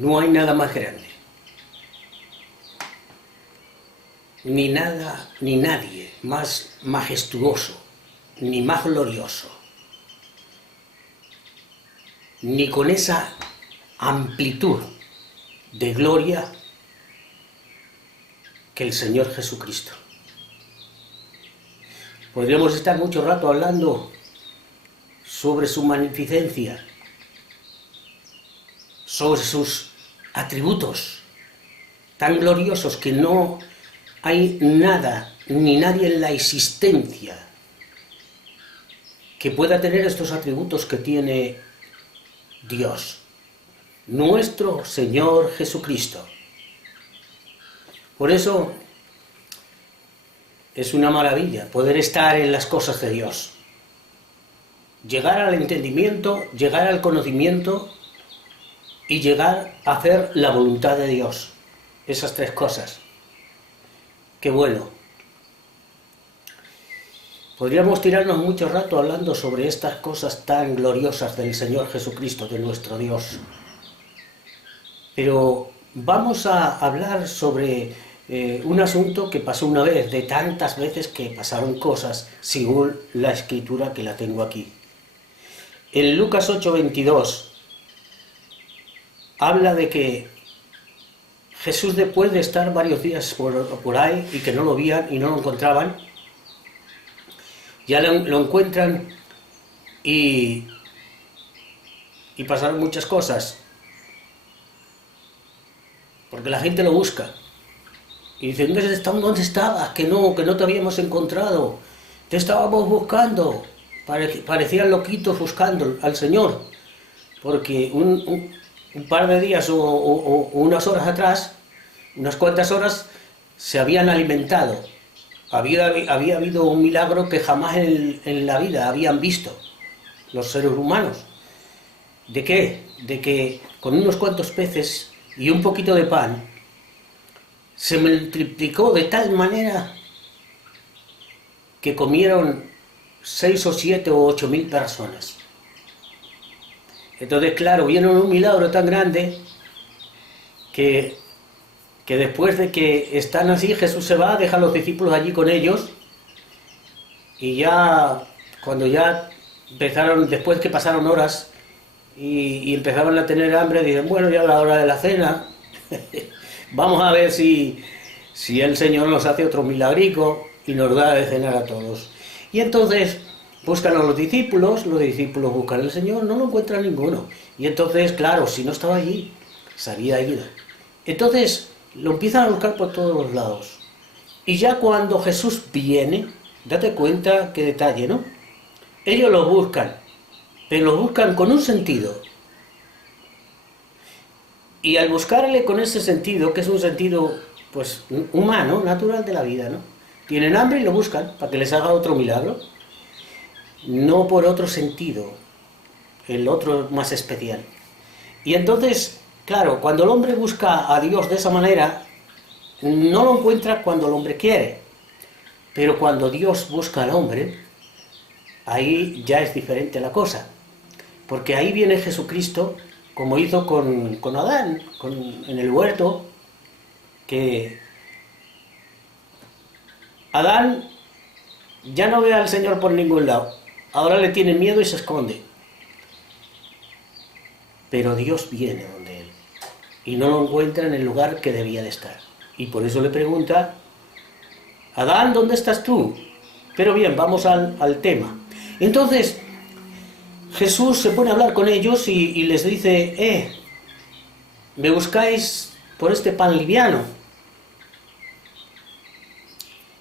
No hay nada más grande, ni nada, ni nadie más majestuoso, ni más glorioso, ni con esa amplitud de gloria que el Señor Jesucristo. Podríamos estar mucho rato hablando sobre su magnificencia, sobre sus atributos tan gloriosos que no hay nada ni nadie en la existencia que pueda tener estos atributos que tiene Dios, nuestro Señor Jesucristo. Por eso es una maravilla poder estar en las cosas de Dios, llegar al entendimiento, llegar al conocimiento y llegar a hacer la voluntad de Dios. Esas tres cosas. Qué bueno. Podríamos tirarnos mucho rato hablando sobre estas cosas tan gloriosas del Señor Jesucristo, de nuestro Dios. Pero vamos a hablar sobre un asunto que pasó una vez, de tantas veces que pasaron cosas, según la Escritura que la tengo aquí. En Lucas 8:22 habla de que Jesús, después de estar varios días por ahí y que no lo veían y no lo encontraban, ya lo encuentran y pasaron muchas cosas, porque la gente lo busca y dice: ¿dónde estabas? Que no te habíamos encontrado, te estábamos buscando. Parecían loquitos buscando al Señor, porque un par de días o unas horas atrás, unas cuantas horas, se habían alimentado. Había habido un milagro que jamás en la vida habían visto los seres humanos. ¿De qué? De que con unos cuantos peces y un poquito de pan se multiplicó de tal manera que comieron 6 o 7 o 8.000 personas. Entonces, claro, vieron un milagro tan grande que después de que están así, Jesús se va, deja a los discípulos allí con ellos, y ya, cuando ya empezaron, después que pasaron horas y empezaban a tener hambre, dicen: bueno, ya es la hora de la cena, vamos a ver si el Señor nos hace otro milagrico y nos da de cenar a todos. Y entonces buscan a los discípulos buscan al Señor, no lo encuentran ninguno. Y entonces, claro, si no estaba allí, se había ido. Entonces lo empiezan a buscar por todos los lados. Y ya cuando Jesús viene, date cuenta qué detalle, ¿no? Ellos lo buscan, pero lo buscan con un sentido. Y al buscarle con ese sentido, que es un sentido pues humano, natural de la vida, ¿no? Tienen hambre y lo buscan para que les haga otro milagro. No por otro sentido, el otro más especial. Y entonces, claro, cuando el hombre busca a Dios de esa manera, no lo encuentra cuando el hombre quiere. Pero cuando Dios busca al hombre, ahí ya es diferente la cosa. Porque ahí viene Jesucristo, como hizo con Adán, en el huerto, que Adán ya no ve al Señor por ningún lado. Ahora le tiene miedo y se esconde. Pero Dios viene donde él y no lo encuentra en el lugar que debía de estar. Y por eso le pregunta: Adán, ¿dónde estás tú? Pero bien, vamos al tema. Entonces, Jesús se pone a hablar con ellos y les dice: me buscáis por este pan liviano.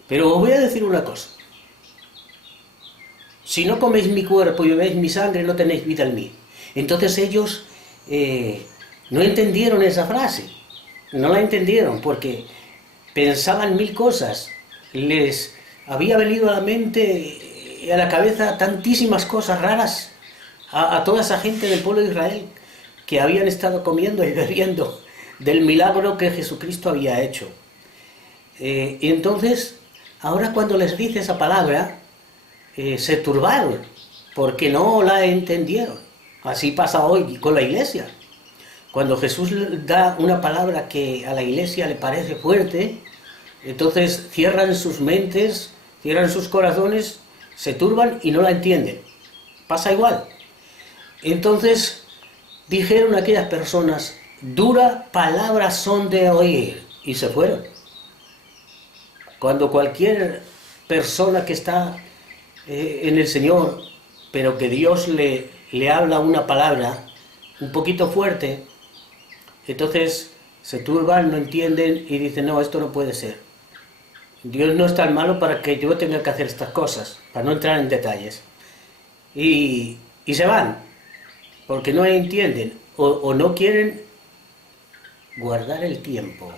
Pero os voy a decir una cosa. Si no coméis mi cuerpo y bebéis mi sangre, no tenéis vida en mí. Entonces ellos no entendieron esa frase. No la entendieron porque pensaban mil cosas. Les había venido a la mente y a la cabeza tantísimas cosas raras a toda esa gente del pueblo de Israel que habían estado comiendo y bebiendo del milagro que Jesucristo había hecho. Y entonces, ahora cuando les dice esa palabra, se turbaron porque no la entendieron. Así pasa hoy con la iglesia. cuando Jesús da una palabra que a la iglesia le parece fuerte, entonces cierran sus mentes, cierran sus corazones, se turban y no la entienden. Pasa igual. Entonces dijeron aquellas personas, dura palabras son de oír, y se fueron. Cuando cualquier persona que está en el Señor, pero que Dios le habla una palabra un poquito fuerte, entonces se turban, no entienden y dicen, no, esto no puede ser. Dios no es tan malo para que yo tenga que hacer estas cosas, para no entrar en detalles. Y se van, porque no entienden o no quieren guardar el tiempo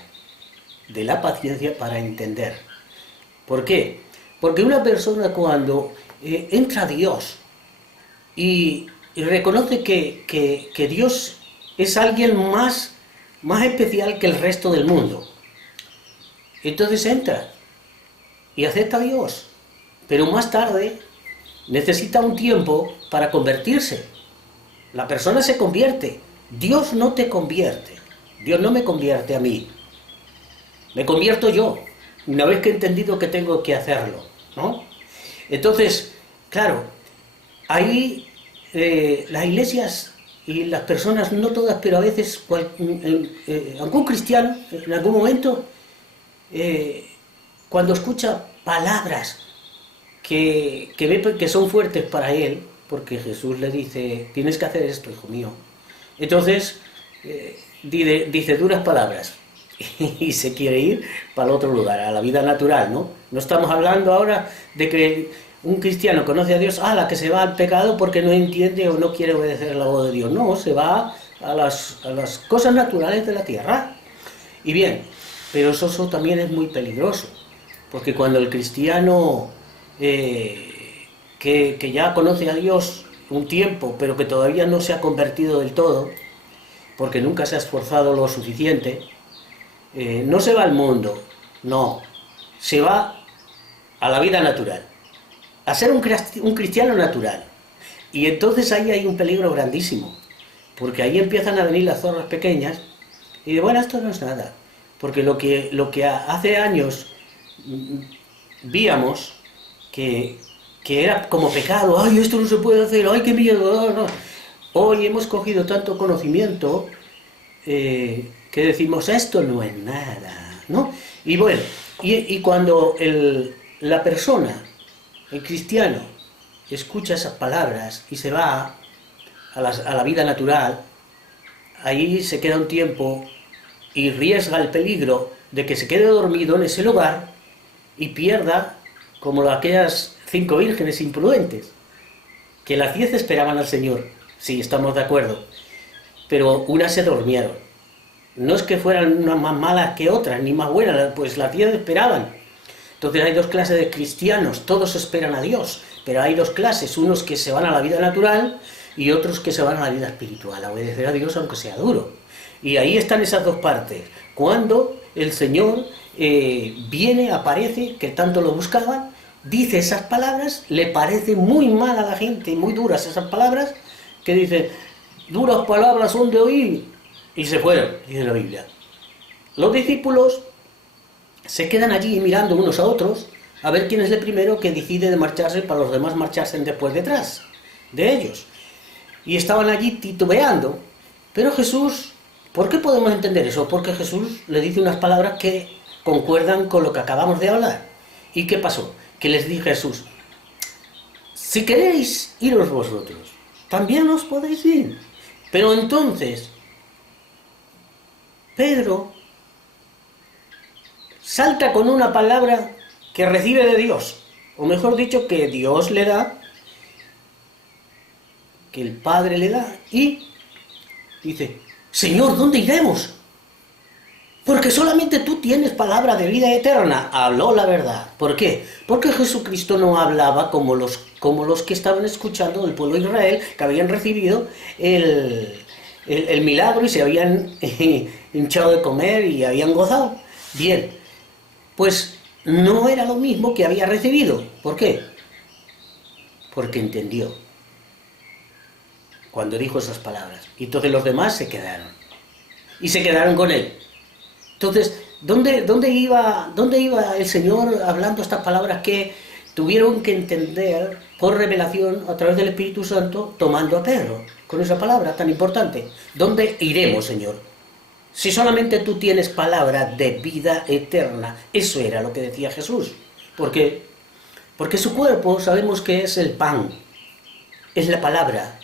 de la paciencia para entender. ¿Por qué? Porque una persona cuando entra a Dios y reconoce que Dios es alguien más especial que el resto del mundo, entonces entra y acepta a Dios, pero más tarde necesita un tiempo para convertirse. La persona se convierte, Dios no te convierte, Dios no me convierte a mí, me convierto yo, una vez que he entendido que tengo que hacerlo, ¿no? Entonces, claro, ahí las iglesias y las personas, no todas, pero a veces algún cristiano, en algún momento, cuando escucha palabras que ve que son fuertes para él, porque Jesús le dice, tienes que hacer esto, hijo mío, entonces dice duras palabras y se quiere ir para el otro lugar, a la vida natural, ¿no? No estamos hablando ahora de que un cristiano conoce a Dios, la que se va al pecado porque no entiende o no quiere obedecer la voz de Dios. No, se va a las cosas naturales de la tierra. Y bien, pero eso también es muy peligroso, porque cuando el cristiano que ya conoce a Dios un tiempo, pero que todavía no se ha convertido del todo, porque nunca se ha esforzado lo suficiente, no se va al mundo, no, se va a la vida natural, a ser un cristiano natural. Y entonces ahí hay un peligro grandísimo, porque ahí empiezan a venir las zorras pequeñas y bueno, esto no es nada, porque lo que hace años víamos que era como pecado, ay, esto no se puede hacer, ay, qué miedo, no. Hoy hemos cogido tanto conocimiento que decimos, esto no es nada, ¿no? Y bueno, y cuando la persona, el cristiano, escucha esas palabras y se va a la vida natural, ahí se queda un tiempo y riesga el peligro de que se quede dormido en ese lugar y pierda, como aquellas 5 vírgenes imprudentes, que las 10 esperaban al Señor, sí, estamos de acuerdo, pero unas se durmieron. No es que fueran unas más malas que otras, ni más buenas, pues las 10 esperaban. Entonces hay dos clases de cristianos, todos esperan a Dios, pero hay dos clases, unos que se van a la vida natural y otros que se van a la vida espiritual, a obedecer a Dios aunque sea duro. Y ahí están esas dos partes. Cuando el Señor viene, aparece, que tanto lo buscaban, dice esas palabras, le parece muy mal a la gente, muy duras esas palabras, que dice, duras palabras son de oír, y se fueron, dice la Biblia. Los discípulos se quedan allí mirando unos a otros, a ver quién es el primero que decide de marcharse para los demás marcharse después detrás de ellos. Y estaban allí titubeando, pero Jesús, ¿por qué podemos entender eso? Porque Jesús le dice unas palabras que concuerdan con lo que acabamos de hablar. ¿Y qué pasó? Que les dijo Jesús, si queréis iros vosotros, también os podéis ir. Pero entonces, Pedro salta con una palabra que recibe de Dios, o mejor dicho, que Dios le da, que el Padre le da, y dice, Señor, ¿dónde iremos? Porque solamente tú tienes palabra de vida eterna. Habló la verdad. ¿Por qué? Porque Jesucristo no hablaba como los que estaban escuchando del pueblo de Israel, que habían recibido el milagro y se habían hinchado de comer y habían gozado. Bien, pues no era lo mismo que había recibido. ¿Por qué? Porque entendió cuando dijo esas palabras. Y entonces los demás se quedaron. y se quedaron con él. Entonces, ¿dónde iba el Señor hablando estas palabras que tuvieron que entender por revelación a través del Espíritu Santo, tomando a Pedro con esa palabra tan importante? ¿Dónde iremos, Señor? Si solamente tú tienes palabra de vida eterna. Eso era lo que decía Jesús. ¿Por qué? Porque su cuerpo sabemos que es el pan, es la palabra,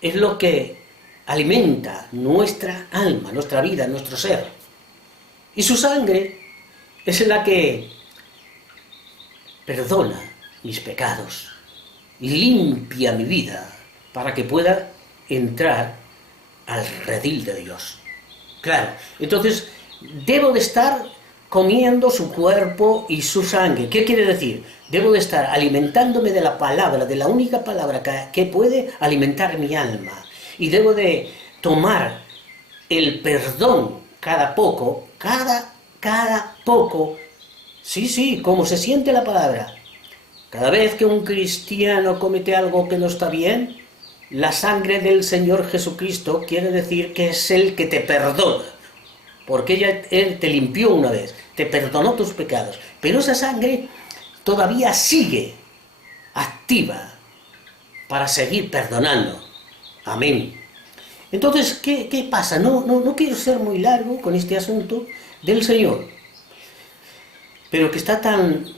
es lo que alimenta nuestra alma, nuestra vida, nuestro ser. Y su sangre es la que perdona mis pecados, limpia mi vida para que pueda entrar al redil de Dios. Claro, entonces debo de estar comiendo su cuerpo y su sangre. ¿Qué quiere decir? Debo de estar alimentándome de la palabra, de la única palabra que puede alimentar mi alma. Y debo de tomar el perdón cada poco, cada poco. Sí, como se siente la palabra. Cada vez que un cristiano comete algo que no está bien, la sangre del Señor Jesucristo quiere decir que es el que te perdona. Porque Él te limpió una vez, te perdonó tus pecados. Pero esa sangre todavía sigue activa para seguir perdonando. Amén. Entonces, ¿qué pasa? No quiero ser muy largo con este asunto del Señor. Pero que está tan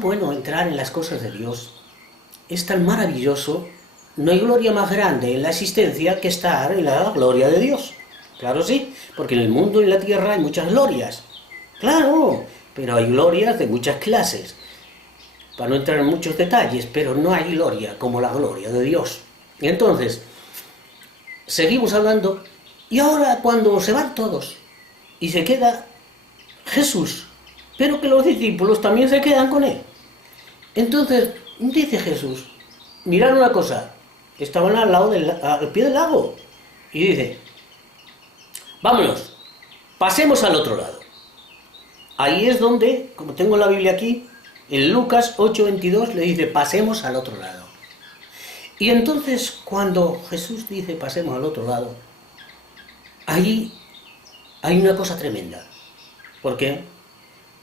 bueno entrar en las cosas de Dios. Es tan maravilloso. No hay gloria más grande en la existencia que estar en la gloria de Dios. Claro sí, porque en el mundo y en la tierra hay muchas glorias. Claro, pero hay glorias de muchas clases. Para no entrar en muchos detalles, pero no hay gloria como la gloria de Dios. Y entonces, seguimos hablando, y ahora cuando se van todos, y se queda Jesús, pero que los discípulos también se quedan con él. Entonces, dice Jesús, mirad una cosa, estaban al pie del lago, y dice, vámonos, pasemos al otro lado. Ahí es donde, como tengo la Biblia aquí, en Lucas 8:22 le dice, pasemos al otro lado. Y entonces, cuando Jesús dice, pasemos al otro lado, ahí hay una cosa tremenda. ¿Por qué?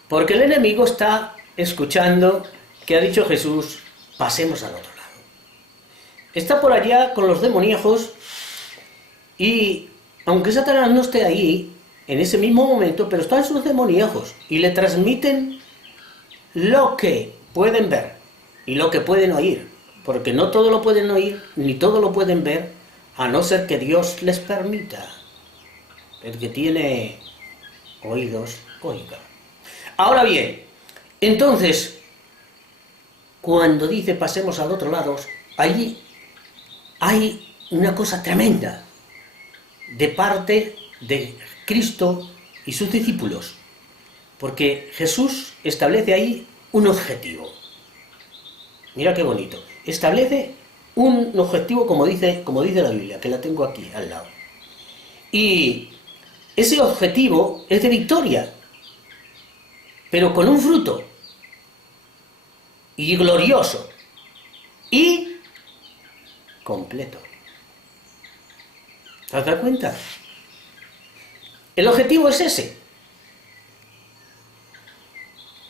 Porque el enemigo está escuchando que ha dicho Jesús, pasemos al otro lado. Está por allá con los demoníacos y, aunque Satanás no esté ahí, en ese mismo momento, pero están sus demoníacos y le transmiten lo que pueden ver y lo que pueden oír, porque no todo lo pueden oír ni todo lo pueden ver, a no ser que Dios les permita. El que tiene oídos, oiga. Ahora bien, entonces, cuando dice pasemos al otro lado, allí hay una cosa tremenda de parte de Cristo y sus discípulos, porque Jesús establece ahí un objetivo. Mira qué bonito. Establece un objetivo como dice la Biblia, que la tengo aquí al lado. Y ese objetivo es de victoria, pero con un fruto, y glorioso, y completo. ¿Te has dado cuenta? El objetivo es ese.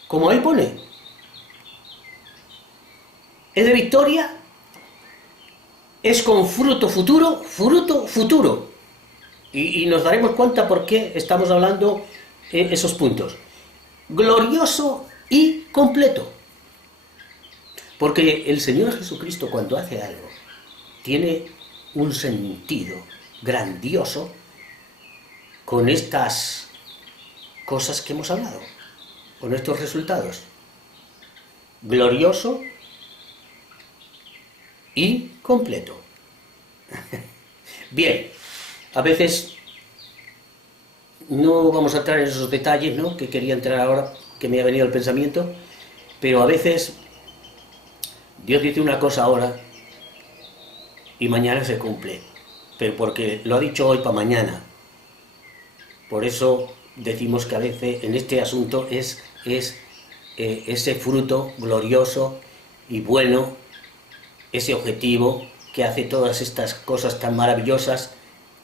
Como él pone. Es de victoria, es con fruto futuro. Y nos daremos cuenta por qué estamos hablando esos puntos. Glorioso y completo. Porque el Señor Jesucristo, cuando hace algo, tiene un sentido grandioso con estas cosas que hemos hablado, con estos resultados. Glorioso y completo. Bien, a veces no vamos a entrar en esos detalles, ¿no?, que quería entrar ahora, que me ha venido el pensamiento, pero a veces Dios dice una cosa ahora y mañana se cumple, pero porque lo ha dicho hoy para mañana. Por eso decimos que a veces en este asunto es ese fruto glorioso y bueno, ese objetivo que hace todas estas cosas tan maravillosas,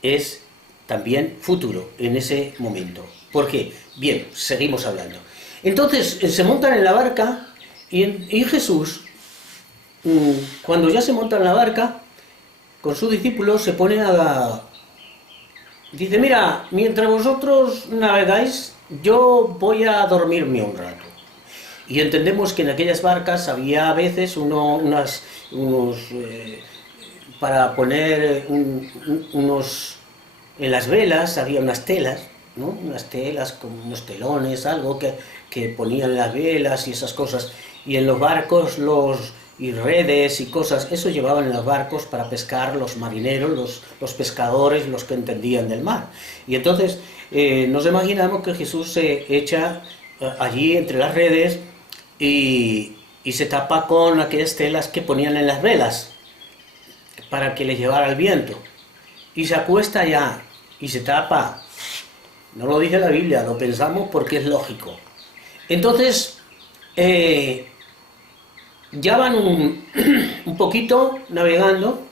es también futuro en ese momento. ¿Por qué? Bien, seguimos hablando. Entonces se montan en la barca y Jesús, cuando ya se monta en la barca, con sus discípulos se pone dice, mira, mientras vosotros navegáis, yo voy a dormirme un rato. Y entendemos que en aquellas barcas había a veces para poner unos... En las velas había unas telas, ¿no? Unas telas con unos telones, algo que ponían las velas y esas cosas. Y en los barcos y redes y cosas, eso llevaban en los barcos para pescar los marineros, los pescadores, los que entendían del mar. Y entonces nos imaginamos que Jesús se echa allí entre las redes y se tapa con aquellas telas que ponían en las velas para que le llevara el viento. Y se acuesta ya y se tapa. No lo dice la Biblia, lo pensamos porque es lógico. Entonces, ya van un poquito navegando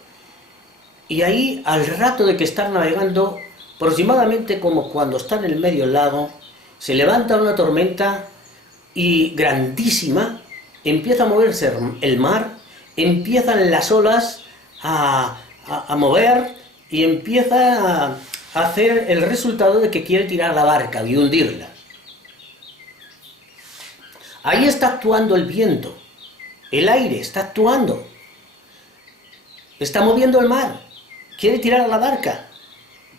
y ahí al rato de que están navegando, aproximadamente como cuando están en el medio del lago, se levanta una tormenta y grandísima, empieza a moverse el mar, empiezan las olas a mover y empieza a hacer el resultado de que quiere tirar la barca y hundirla. Ahí está actuando el viento, el aire está actuando, está moviendo el mar, quiere tirar a la barca.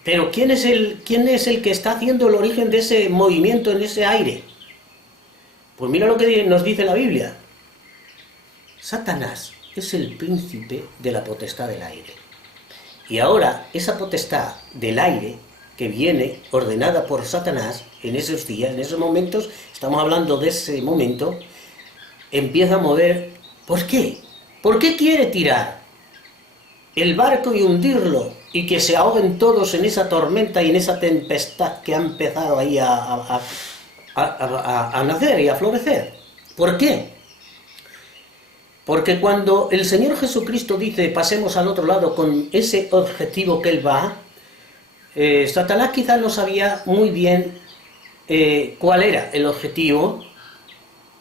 Pero ¿quién es el que está haciendo el origen de ese movimiento en ese aire? Pues mira lo que nos dice la Biblia. Satanás es el príncipe de la potestad del aire. Y ahora esa potestad del aire que viene ordenada por Satanás en esos días, en esos momentos, estamos hablando de ese momento, empieza a mover. ¿Por qué? ¿Por qué quiere tirar el barco y hundirlo y que se ahoguen todos en esa tormenta y en esa tempestad que ha empezado ahí a nacer y a florecer? ¿Por qué? Porque cuando el Señor Jesucristo dice pasemos al otro lado con ese objetivo que Él va, Satanás quizás no sabía muy bien cuál era el objetivo,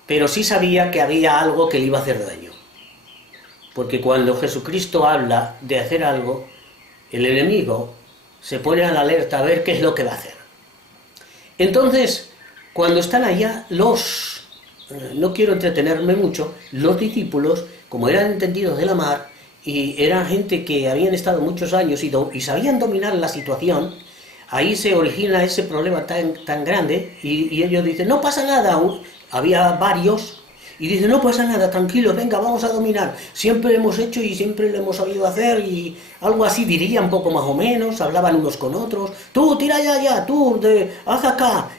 pero sí sabía que había algo que le iba a hacer daño. Porque cuando Jesucristo habla de hacer algo, el enemigo se pone a la alerta a ver qué es lo que va a hacer. Entonces, cuando están allá no quiero entretenerme mucho, los discípulos, como eran entendidos de la mar, y eran gente que habían estado muchos años y sabían dominar la situación, ahí se origina ese problema tan grande, y ellos dicen, no pasa nada, había varios, y dicen, no pasa nada, tranquilos, venga, vamos a dominar, siempre lo hemos hecho y siempre lo hemos sabido hacer, y algo así dirían poco más o menos, hablaban unos con otros, tú, tira ya, tú, haz acá,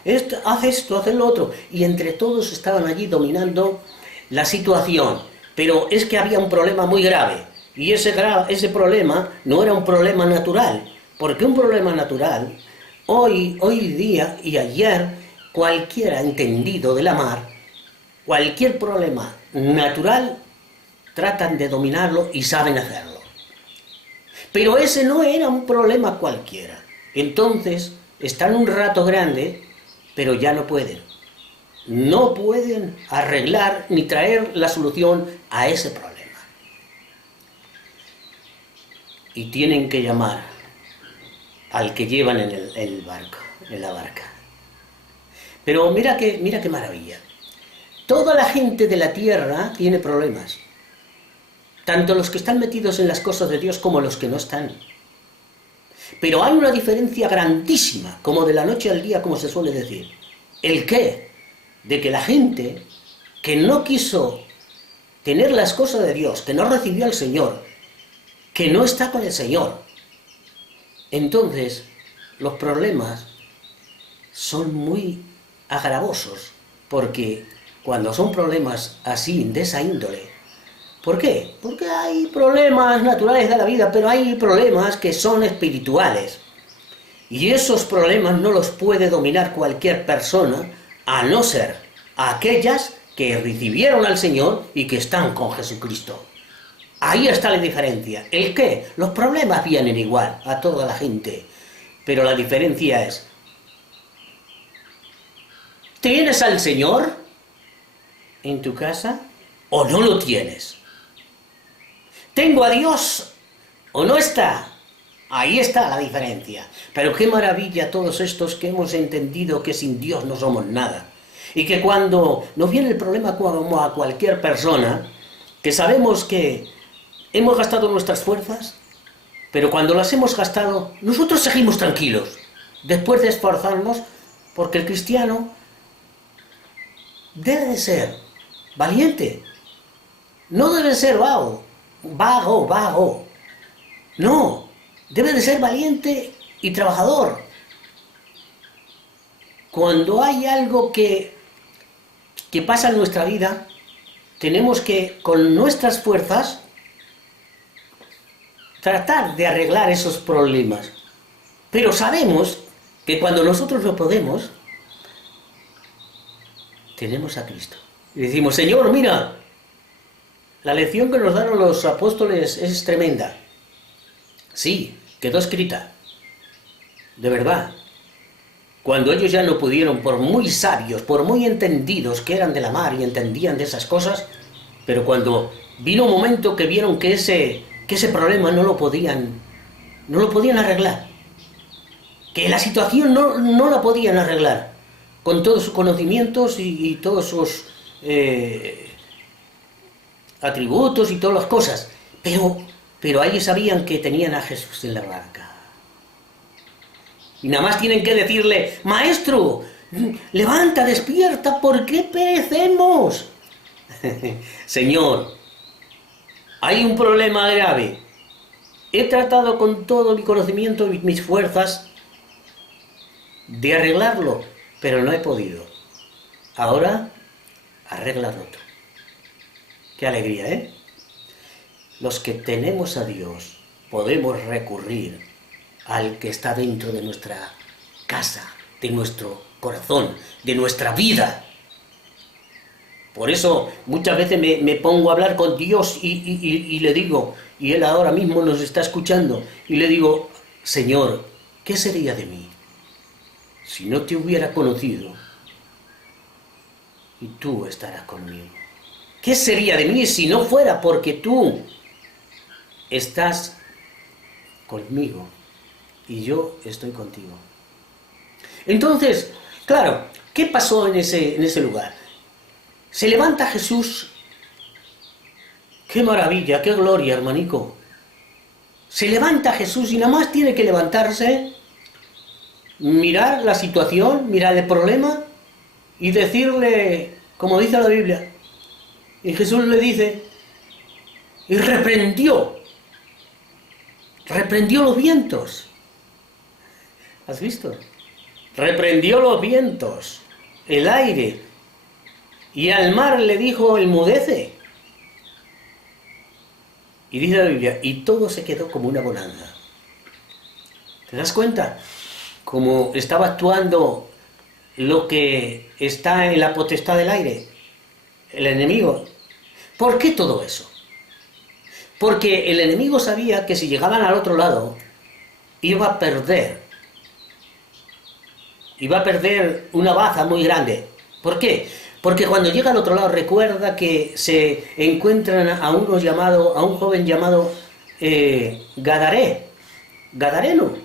haz esto, haz lo otro, y entre todos estaban allí dominando la situación, pero es que había un problema muy grave, y ese problema no era un problema natural, porque un problema natural, hoy día y ayer, cualquiera entendido de la mar, cualquier problema natural, tratan de dominarlo y saben hacerlo. Pero ese no era un problema cualquiera. Entonces, están un rato grande, pero ya no pueden. No pueden arreglar ni traer la solución a ese problema. Y tienen que llamar al que llevan en el barco, en la barca. Pero mira qué maravilla. Toda la gente de la tierra tiene problemas. Tanto los que están metidos en las cosas de Dios como los que no están. Pero hay una diferencia grandísima, como de la noche al día, como se suele decir. ¿El qué? De que la gente que no quiso tener las cosas de Dios, que no recibió al Señor, que no está con el Señor, entonces los problemas son muy agravosos, porque cuando son problemas así, de esa índole, ¿por qué? Porque hay problemas naturales de la vida, pero hay problemas que son espirituales. Y esos problemas no los puede dominar cualquier persona, a no ser aquellas que recibieron al Señor y que están con Jesucristo. Ahí está la diferencia. ¿El qué? Los problemas vienen igual a toda la gente. Pero la diferencia es, ¿tienes al Señor en tu casa o no lo tienes? ¿Tengo a Dios o no está? Ahí está la diferencia. Pero qué maravilla todos estos que hemos entendido que sin Dios no somos nada. Y que cuando nos viene el problema como a cualquier persona, que sabemos que hemos gastado nuestras fuerzas, pero cuando las hemos gastado, nosotros seguimos tranquilos, después de esforzarnos, porque el cristiano debe de ser valiente, no debe ser vago. No, debe de ser valiente y trabajador. Cuando hay algo que pasa en nuestra vida, tenemos que, con nuestras fuerzas, tratar de arreglar esos problemas. Pero sabemos que cuando nosotros no podemos, tenemos a Cristo. Y decimos, Señor, mira, la lección que nos dieron los apóstoles es tremenda. Sí, quedó escrita. De verdad. Cuando ellos ya no pudieron, por muy sabios, por muy entendidos que eran de la mar y entendían de esas cosas, pero cuando vino un momento que vieron que ese problema no lo podían arreglar, que la situación no la podían arreglar, con todos sus conocimientos y todos sus atributos y todas las cosas, pero ellos sabían que tenían a Jesús en la barca. Y nada más tienen que decirle, Maestro, levanta, despierta, ¿por qué perecemos? Señor, hay un problema grave. He tratado con todo mi conocimiento y mis fuerzas de arreglarlo, pero no he podido. Ahora, arréglalo tú. Qué alegría, ¿eh? Los que tenemos a Dios podemos recurrir al que está dentro de nuestra casa, de nuestro corazón, de nuestra vida. Por eso muchas veces me pongo a hablar con Dios y le digo, y Él ahora mismo nos está escuchando, y le digo, Señor, ¿qué sería de mí si no te hubiera conocido y tú estarás conmigo? ¿Qué sería de mí si no fuera porque tú estás conmigo y yo estoy contigo? Entonces, claro, ¿qué pasó en ese lugar? Se levanta Jesús. ¡Qué maravilla, qué gloria, hermanico! Se levanta Jesús y nada más tiene que levantarse, mirar la situación, mirar el problema y decirle, como dice la Biblia, y Jesús le dice, y reprendió los vientos. ¿Has visto? Reprendió los vientos, el aire, y al mar le dijo, enmudece. Y dice la Biblia, y todo se quedó como una bonanza. ¿Te das cuenta? Como estaba actuando lo que está en la potestad del aire, el enemigo. ¿Por qué todo eso? Porque el enemigo sabía que si llegaban al otro lado, iba a perder una baza muy grande. ¿Por qué? Porque cuando llega al otro lado, recuerda que se encuentran a un joven llamado Gadareno.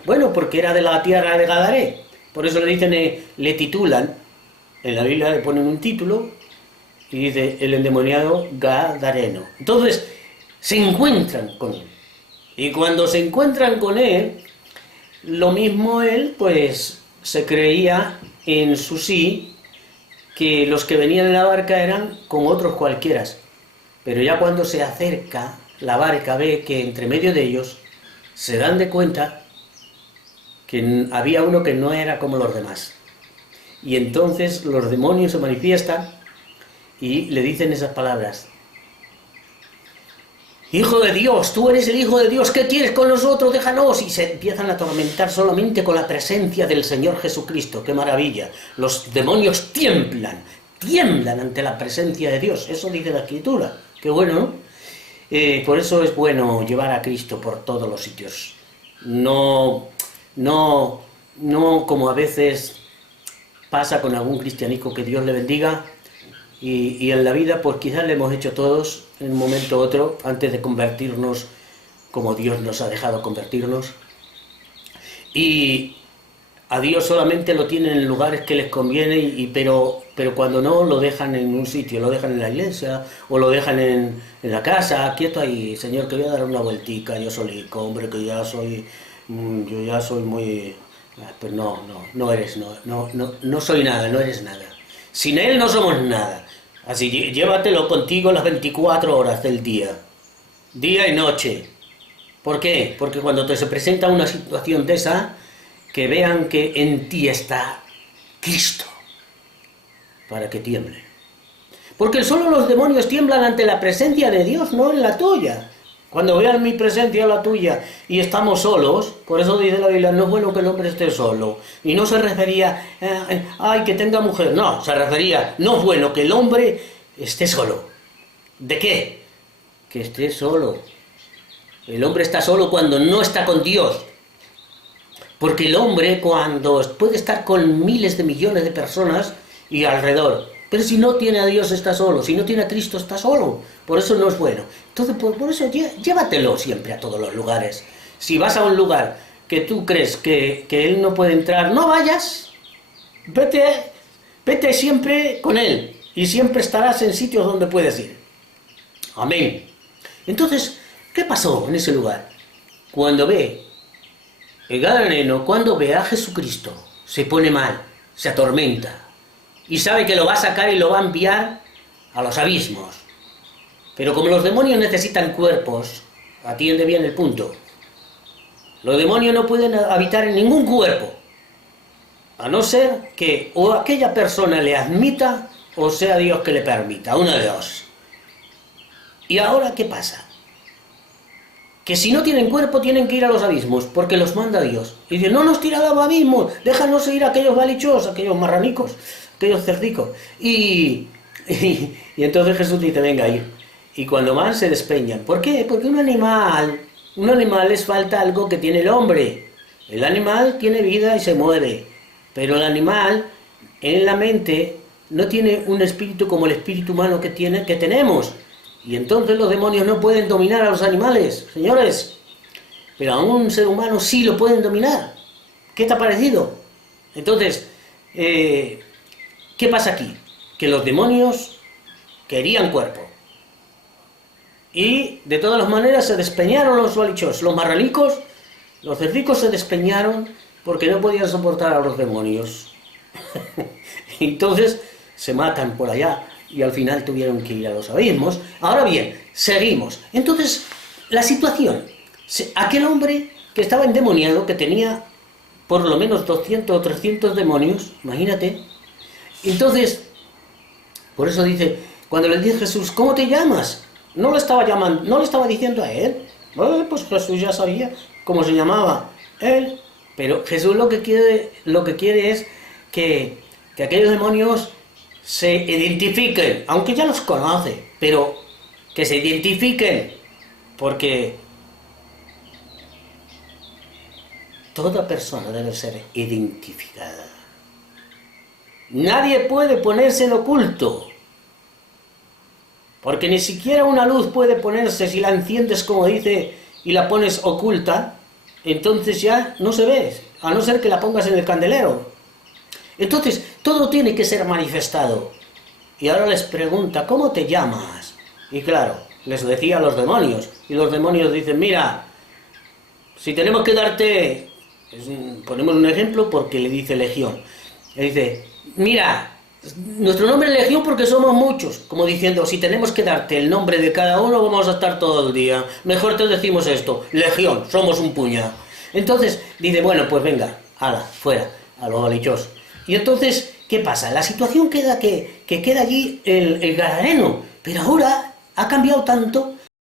Bueno, porque era de la tierra de Gadaré. Por eso le titulan, en la Biblia le ponen un título, y dice, el endemoniado Gadareno. Entonces, se encuentran con él. Y cuando se encuentran con él, lo mismo él, pues, se creía en su sí, que los que venían en la barca eran como otros cualquiera. Pero ya cuando se acerca, la barca ve que entre medio de ellos se dan de cuenta que había uno que no era como los demás. Y entonces los demonios se manifiestan y le dicen esas palabras. Hijo de Dios, tú eres el Hijo de Dios, ¿qué tienes con nosotros? Déjanos. Y se empiezan a atormentar solamente con la presencia del Señor Jesucristo. ¡Qué maravilla! Los demonios tiemblan ante la presencia de Dios. Eso dice la Escritura. ¡Qué bueno!, ¿no? Por eso es bueno llevar a Cristo por todos los sitios. No no como a veces pasa con algún cristianico, que Dios le bendiga, y en la vida pues quizás le hemos hecho todos en un momento u otro, antes de convertirnos como Dios nos ha dejado convertirnos, y a Dios solamente lo tienen en lugares que les conviene, pero cuando no, lo dejan en un sitio, lo dejan en la iglesia, o lo dejan en la casa, quieto ahí, Señor, que voy a dar una vueltica, yo solico, hombre, que ya soy, yo ya soy muy... Pues no eres, no soy nada, no eres nada. Sin Él no somos nada. Así, llévatelo contigo las 24 horas del día y noche. ¿Por qué? Porque cuando te se presenta una situación de esa, que vean que en ti está Cristo, para que tiemblen. Porque solo los demonios tiemblan ante la presencia de Dios, no en la tuya. Cuando vean mi presencia o la tuya y estamos solos, por eso dice la Biblia, no es bueno que el hombre esté solo. Y no se refería, ay, que tenga mujer. No, se refería, no es bueno que el hombre esté solo. ¿De qué? Que esté solo. El hombre está solo cuando no está con Dios. Porque el hombre cuando puede estar con miles de millones de personas y alrededor, pero si no tiene a Dios está solo, si no tiene a Cristo está solo, por eso no es bueno. Entonces por eso llévatelo siempre a todos los lugares. Si vas a un lugar que tú crees que Él no puede entrar, no vayas, vete siempre con Él y siempre estarás en sitios donde puedes ir. Amén. Entonces, ¿qué pasó en ese lugar? Cuando ve el gadareno, cuando ve a Jesucristo, se pone mal, se atormenta y sabe que lo va a sacar y lo va a enviar a los abismos. Pero como los demonios necesitan cuerpos, atiende bien el punto. Los demonios no pueden habitar en ningún cuerpo, a no ser que o aquella persona le admita o sea Dios que le permita, una de dos. ¿Y ahora qué pasa? Que si no tienen cuerpo tienen que ir a los abismos, porque los manda Dios. Y dice, no nos tira a los abismos, déjanos ir a aquellos balichos, aquellos marranicos, aquellos cerdicos. Y entonces Jesús dice, venga, ir. Y cuando van se despeñan. ¿Por qué? Porque un animal les falta algo que tiene el hombre. El animal tiene vida y se mueve, pero el animal en la mente no tiene un espíritu como el espíritu humano que tenemos. Y entonces los demonios no pueden dominar a los animales, señores. Pero a un ser humano sí lo pueden dominar. ¿Qué te ha parecido? Entonces, ¿qué pasa aquí? Que los demonios querían cuerpo. Y de todas las maneras se despeñaron los balichos, los marranicos, los cerdicos se despeñaron porque no podían soportar a los demonios. Entonces se matan por allá. Y al final tuvieron que ir a los abismos. Ahora bien, seguimos. Entonces, la situación. Aquel hombre que estaba endemoniado, que tenía por lo menos 200 o 300 demonios, imagínate. Entonces, por eso dice, cuando le dice Jesús, ¿cómo te llamas? No le estaba llamando, no le estaba diciendo a él. Bueno, pues Jesús ya sabía cómo se llamaba él. Pero Jesús lo que quiere es que aquellos demonios se identifiquen, aunque ya los conoce, pero que se identifiquen, porque toda persona debe ser identificada. Nadie puede ponerse en oculto, porque ni siquiera una luz puede ponerse, si la enciendes como dice y la pones oculta, entonces ya no se ve, a no ser que la pongas en el candelero. Entonces, todo tiene que ser manifestado. Y ahora les pregunta, ¿cómo te llamas? Y claro, les decía a los demonios. Y los demonios dicen, mira, si tenemos que darte... ponemos un ejemplo porque le dice Legión. Le dice, mira, nuestro nombre es Legión porque somos muchos. Como diciendo, si tenemos que darte el nombre de cada uno, vamos a estar todo el día. Mejor te decimos esto, Legión, somos un puñado. Entonces, dice, bueno, pues venga, ala, fuera, a los balichos. Y entonces, ¿qué pasa? La situación queda que queda allí el gadareno, pero ahora ha cambiado tanto